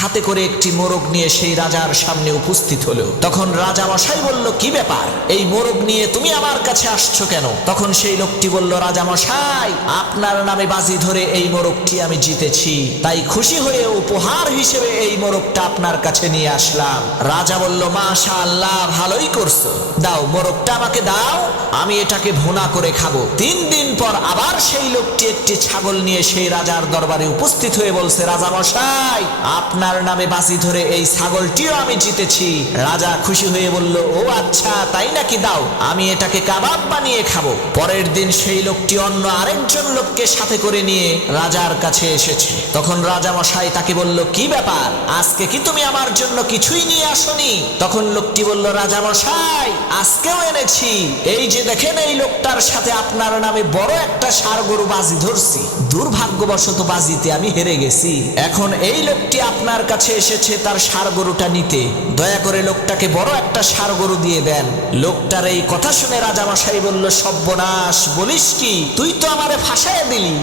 হাতে করে একটি মোরগ নিয়ে সেই রাজার সামনে উপস্থিত হলো। তখন রাজা মশাই বলল, কি ব্যাপার, এই মোরগ নিয়ে তুমি আমার কাছে আসছো কেন? তখন সেই লোকটি বলল, রাজা মশাই, আপনার নামে বাজি ধরে এই মোরগটি আমি জিতেছি, তাই খুশি হয়ে উপহার হিসেবে এই মোরগটা আপনার কাছে নিয়ে আসলাম। রাজা বলল, মাশাআল্লাহ, ভালোই করছো, দাও মোরগটা আমাকে দাও, আমি এটাকে ভুনা করে খাবো। 3 দিন পর আবার সেই লোকটি একটি ছাগল নিয়ে সেই রাজার দরবারে উপস্থিত হয়ে বলছে, রাজা মশাই, আপনার নামে বাজি ধরে এই ছাগলটিও আমি জিতেছি। রাজা খুশি হয়ে বলল, ও আচ্ছা, তাই নাকি, দাও, আমি এটাকে কাবাব বানিয়ে খাবো। পরের দিন সেই লোকটি অন্য আরেকজন লোককে সাথে করে নিয়ে রাজার কাছে এসেছে। তখন রাজা মশাই তাকে বলল, কি ব্যাপার, আজকে কি তুমি আমার জন্য কিছুই নিয়ে আসনি? তখন লোকটি বলল, রাজা মশাই, আজকেও এনেছি, এই যে দেখেন, এই লোকটার সাথে আপনার নামে বড় একটা ষাঁড় গরু বাজি ধরছি, দুর্ভাগ্যবশত বাজিতে আমি হেরে গেছি। এখন এই লোকটি আপনার কাছে এসেছে তার ষাঁড় গরুটা নিতে, দয়া করে লোকটাকে বড় একটা ষাঁড় গরু দিয়ে দেন। লোকটার এই কথা শুনে রাজা মশাই বলল, সর্বনাশ, বলিস কি, তুই তো আমারে ফাঁসাইয়া দিলি।